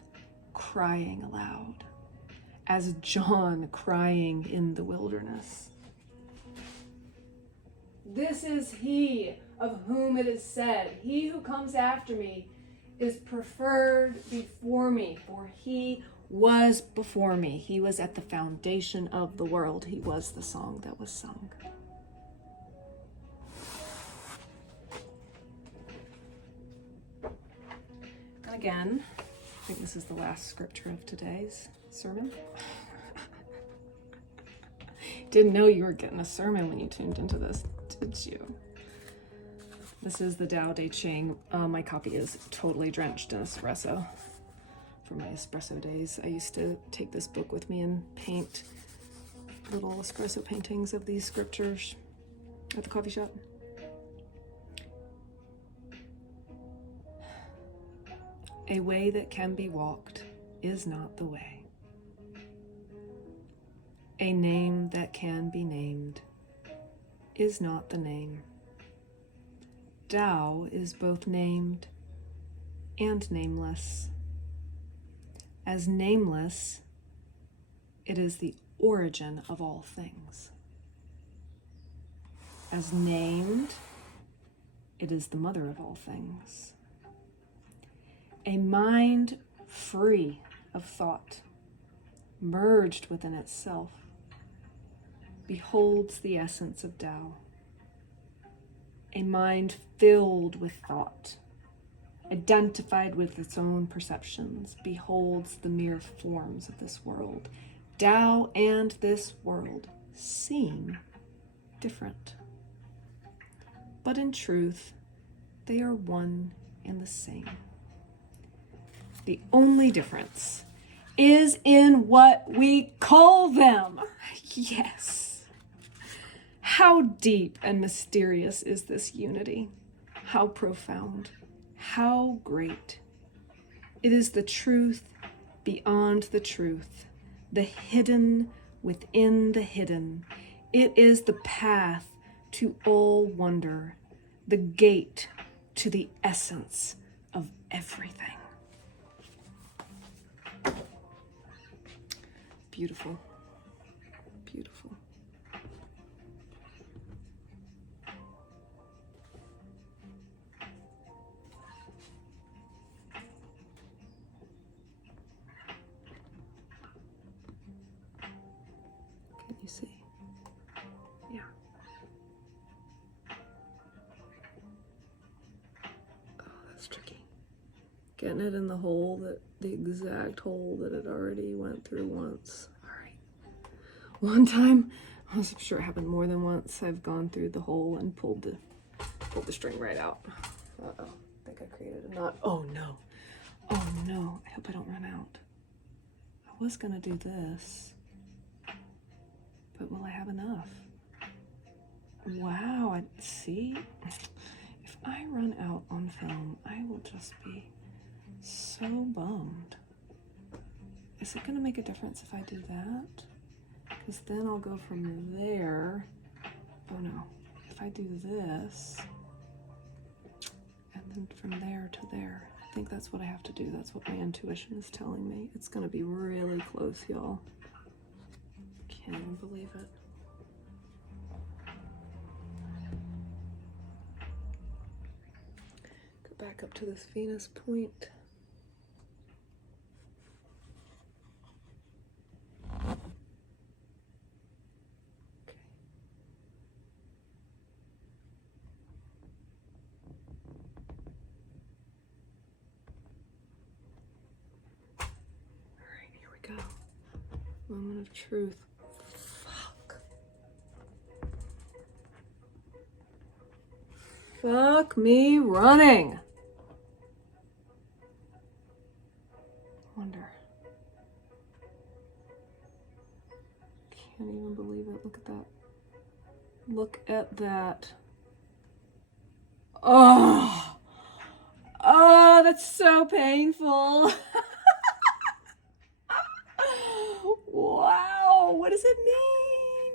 crying aloud, as John crying in the wilderness. This is he of whom it is said, he who comes after me is preferred before me, for he was before me. He was at the foundation of the world. He was the song that was sung. And again, I think this is the last scripture of today's sermon. Didn't know you were getting a sermon when you tuned into this, did you? This is the Tao Te Ching. My copy is totally drenched in espresso from my espresso days. I used to take this book with me and paint little espresso paintings of these scriptures at the coffee shop. A way that can be walked is not the way. A name that can be named is not the name. Tao is both named and nameless. As nameless, it is the origin of all things. As named, it is the mother of all things. A mind free of thought, merged within itself, beholds the essence of Tao. a mind filled with thought, identified with its own perceptions, beholds the mere forms of this world. Tao and this world seem different, but in truth, they are one and the same. The only difference is in what we call them. Yes. How deep and mysterious is this unity? How profound, how great. It is the truth beyond the truth, the hidden within the hidden. It is the path to all wonder, the gate to the essence of everything. Beautiful. Beautiful. Can you see? Yeah. Oh, that's tricky. Getting it in the hole, that the exact hole that it already went through once. All right. One time, I'm sure it happened more than once, I've gone through the hole and pulled the string right out. Uh-oh. I think I created a knot. Oh no. Oh no. I hope I don't run out. I was gonna do this, but will I have enough? Wow, see? If I run out on film, I will just be so bummed. Is it gonna make a difference if I do that? Because then I'll go from there. Oh no, if I do this, and then from there to there, I think that's what I have to do. That's what my intuition is telling me. It's gonna be really close, y'all. Can't even believe it. Go back up to this Venus point. Go. Moment of truth. Fuck. Fuck me running. Wonder. Can't even believe it. Look at that. Look at that. Oh. Oh, that's so painful. Wow, what does it mean?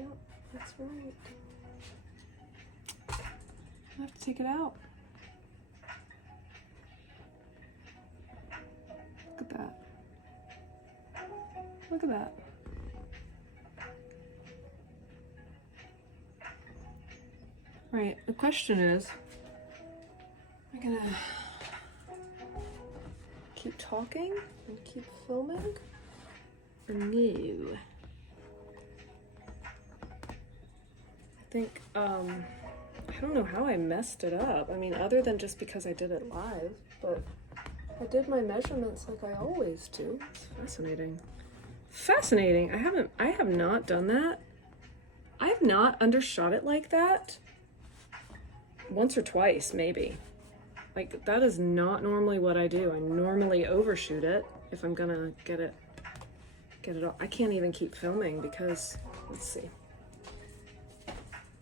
Yep, that's right. I have to take it out. Look at that. Look at that. Right, the question is, am I gonna keep talking and keep filming, or no? I think, I don't know how I messed it up. I mean, other than just because I did it live, but I did my measurements like I always do. It's fascinating. Fascinating. I have not done that. I have not undershot it like that. Once or twice, maybe. Like, that is not normally what I do. I normally overshoot it if I'm gonna get it all. I can't even keep filming because, let's see. I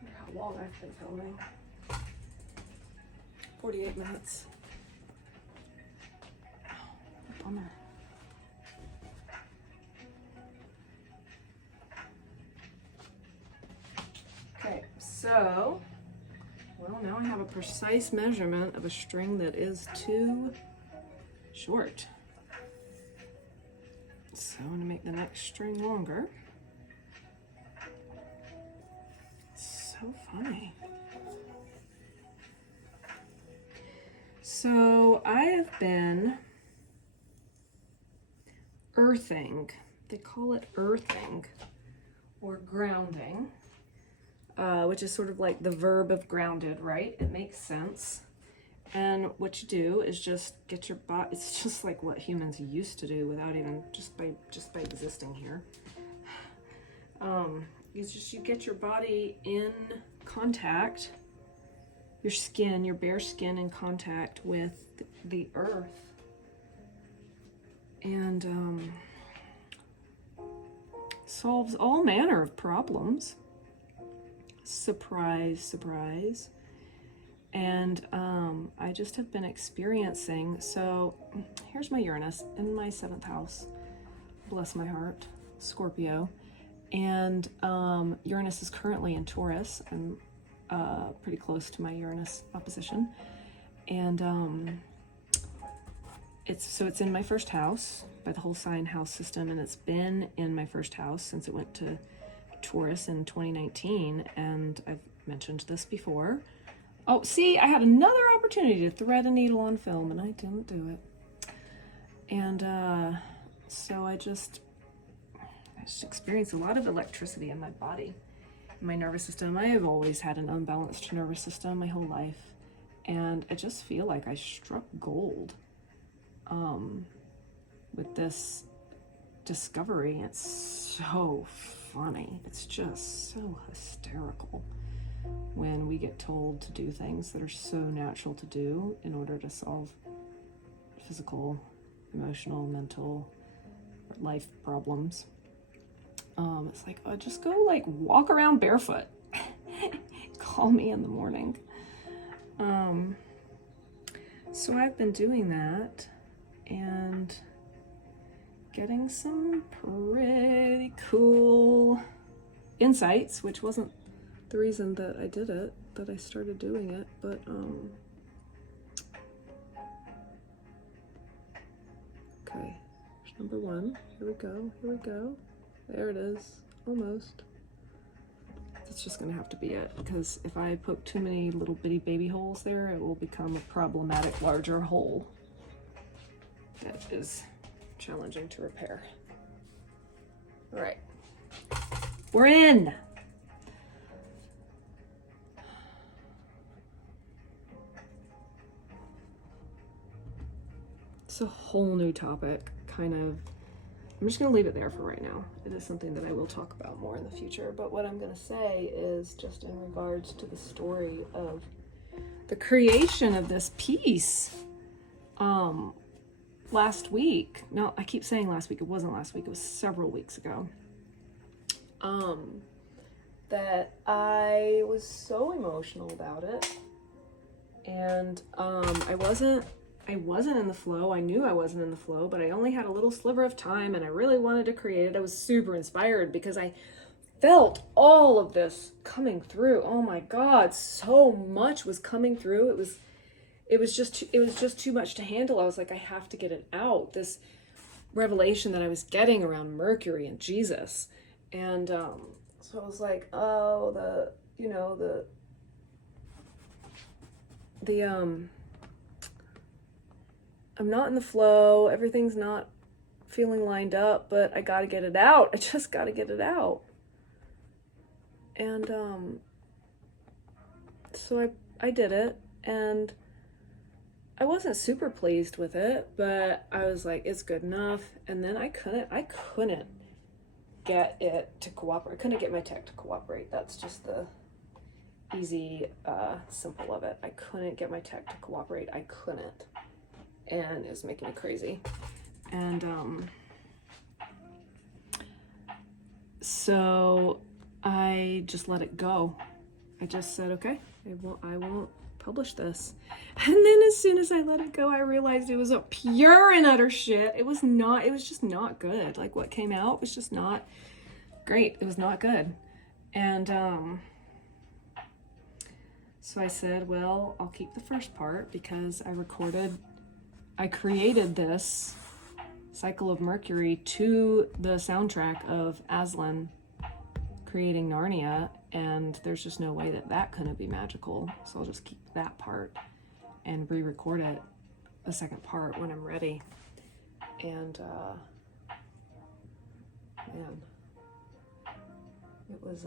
wonder how long I've been filming. 48 minutes. Bummer. Okay, so, well, now I have a precise measurement of a string that is too short. So I'm going to make the next string longer. so funny. So I have been earthing. They call it earthing or grounding, which is sort of like the verb of grounded, right? It makes sense. And what you do is just get your body, it's just like what humans used to do without even, just by existing here. You get your body in contact, your skin, your bare skin in contact with the earth. And solves all manner of problems. Surprise, surprise. And I just have been experiencing, so here's my Uranus in my 7th house. Bless my heart, Scorpio. And Uranus is currently in Taurus. I'm pretty close to my Uranus opposition. And it's in my 1st house by the whole sign house system, and it's been in my 1st house since it went to Taurus in 2019, and I've mentioned this before. Oh, see, I had another opportunity to thread a needle on film, and I didn't do it. And so I just experienced a lot of electricity in my body, in my nervous system. I have always had an unbalanced nervous system my whole life, and I just feel like I struck gold with this discovery. It's so funny. It's just so hysterical when we get told to do things that are so natural to do in order to solve physical, emotional, mental, life problems. It's like, oh, just go like walk around barefoot. Call me in the morning. So I've been doing that and getting some pretty cool insights, which wasn't the reason that I did it, that I started doing it, but okay, here's number 1. Here we go. There it is, almost. That's just gonna have to be it, because if I poke too many little bitty baby holes there, it will become a problematic larger hole that is challenging to repair. All right, we're in. It's a whole new topic, kind of. I'm just going to leave it there for right now. It is something that I will talk about more in the future, but what I'm going to say is just in regards to the story of the creation of this piece last week. No, I keep saying last week. It wasn't last week. It was several weeks ago. That I was so emotional about it, and I wasn't in the flow. I knew I wasn't in the flow, but I only had a little sliver of time, and I really wanted to create it. I was super inspired because I felt all of this coming through. Oh my God, so much was coming through. It was just too much to handle. I was like, I have to get it out. This revelation that I was getting around Mercury and Jesus. And so I was like, oh, I'm not in the flow. Everything's not feeling lined up, but I gotta get it out. I just gotta get it out. And so I did it, and I wasn't super pleased with it, but I was like, it's good enough. And then I couldn't get it to cooperate. I couldn't get my tech to cooperate. That's just the easy, simple of it. I couldn't get my tech to cooperate. I couldn't. And it was making me crazy. And so I just let it go. I just said, okay, I won't publish this. And then as soon as I let it go, I realized it was a pure and utter shit. It was just not good. Like, what came out was just not great. It was not good. And so I said, well, I'll keep the first part because I created this cycle of Mercury to the soundtrack of Aslan, creating Narnia, and there's just no way that that couldn't be magical. So I'll just keep that part and re-record it, a second part, when I'm ready. And man, it was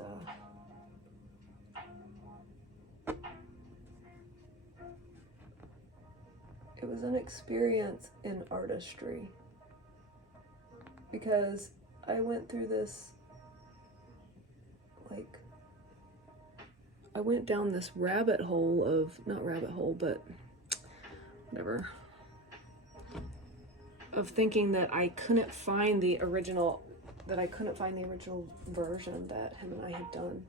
an experience in artistry, because I went through this, like, I went down this rabbit hole of, not rabbit hole, but whatever, of thinking that I couldn't find the original version that him and I had done.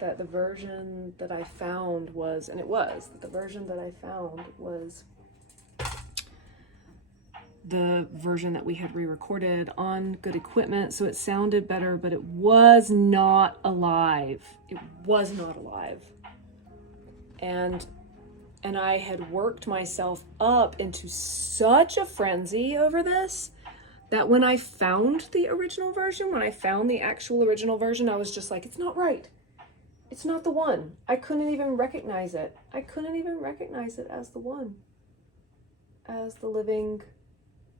That the version that I found was, and it was, the version that I found was the version that we had re-recorded on good equipment, so it sounded better, but it was not alive. It was not alive. And I had worked myself up into such a frenzy over this that when I found the original version, when I found the actual original version, I was just like, it's not right. It's not the one. I couldn't even recognize it. I couldn't even recognize it as the one. As the living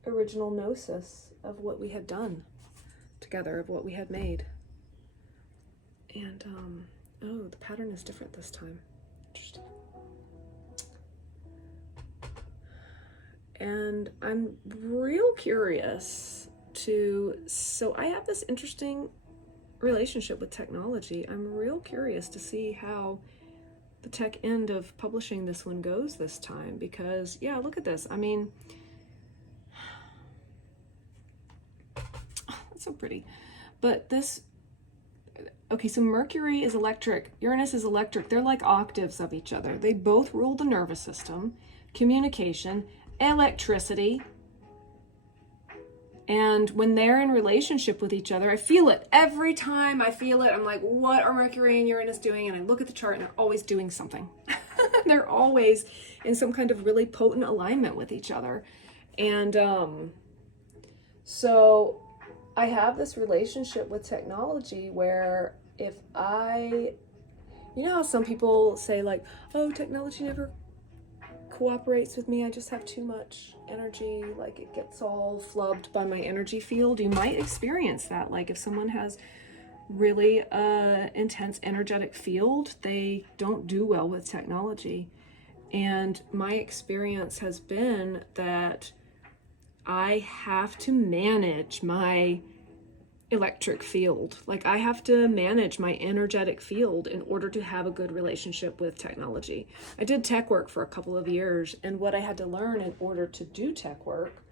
original gnosis of what we had done together, of what we had made. And, oh, the pattern is different this time. Interesting. And I'm real curious so I have this interesting relationship with technology. I'm real curious to see how the tech end of publishing this one goes this time, because, yeah, look at this. I mean, that's so pretty. But this, okay, so Mercury is electric, Uranus is electric. They're like octaves of each other. They both rule the nervous system, communication, electricity. And when they're in relationship with each other, I feel it. Every time I feel it, I'm like, what are Mercury and Uranus doing? And I look at the chart and they're always doing something. They're always in some kind of really potent alignment with each other. And so I have this relationship with technology where if you know how some people say like, oh, technology never cooperates with me, I just have too much energy, like it gets all flubbed by my energy field. You might experience that, like if someone has really intense energetic field, they don't do well with technology. And my experience has been that I have to manage my electric field. Like I have to manage my energetic field in order to have a good relationship with technology. I did tech work for a couple of years, and what I had to learn in order to do tech work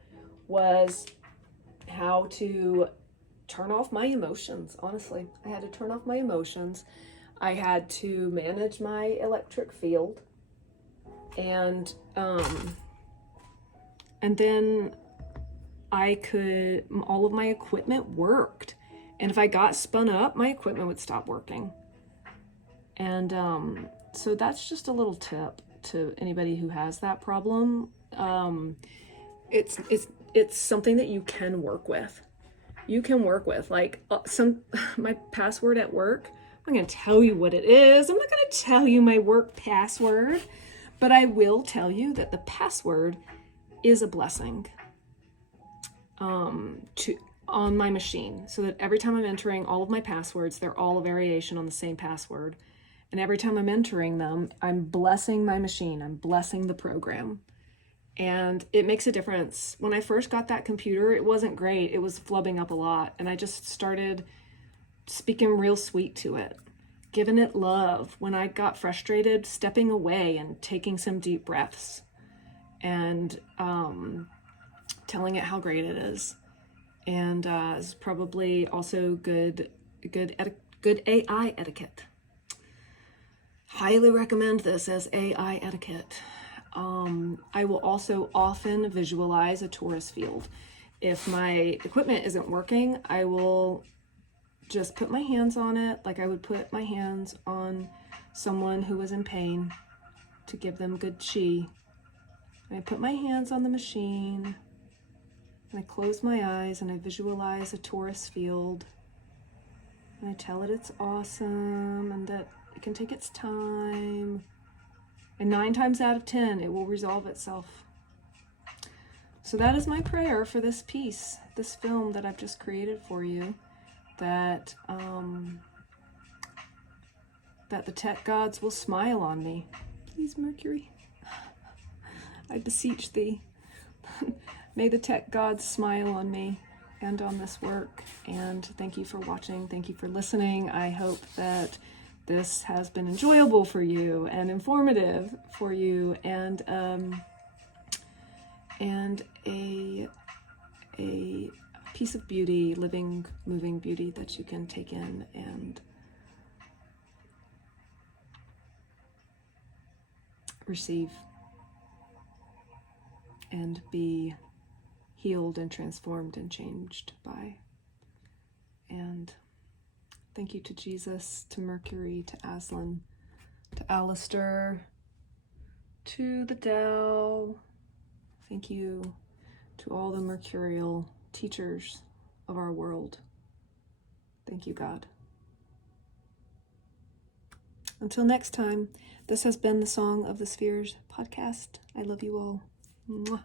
was how to turn off my emotions. Honestly, I had to turn off my emotions. I had to manage my electric field, and then all of my equipment worked. And if I got spun up, my equipment would stop working. And so that's just a little tip to anybody who has that problem. It's something that you can work with. You can work with, like my password at work. I'm not going to tell you what it is. I'm not going to tell you my work password, but I will tell you that the password is a blessing. On my machine, so that every time I'm entering all of my passwords, they're all a variation on the same password. And every time I'm entering them, I'm blessing my machine. I'm blessing the program. And it makes a difference. When I first got that computer, it wasn't great. It was flubbing up a lot. And I just started speaking real sweet to it, giving it love. When I got frustrated, stepping away and taking some deep breaths and telling it how great it is. And it's probably also good AI etiquette. Highly recommend this as AI etiquette. I will also often visualize a torus field. If my equipment isn't working, I will just put my hands on it, like I would put my hands on someone who was in pain to give them good chi. And I put my hands on the machine, and I close my eyes and I visualize a torus field. And I tell it it's awesome and that it can take its time. And 9 times out of 10, it will resolve itself. So that is my prayer for this piece, this film that I've just created for you, that that the tech gods will smile on me. Please, Mercury, I beseech thee. May the tech gods smile on me and on this work. And thank you for watching. Thank you for listening. I hope that this has been enjoyable for you and informative for you, and a piece of beauty, living, moving beauty that you can take in and receive and be healed and transformed and changed by. And thank you to Jesus, to Mercury, to Aslan, to Alistair, to the Tao. Thank you to all the mercurial teachers of our world. Thank you, God. Until next time, this has been the Song of the Spheres podcast. I love you all. Mwah.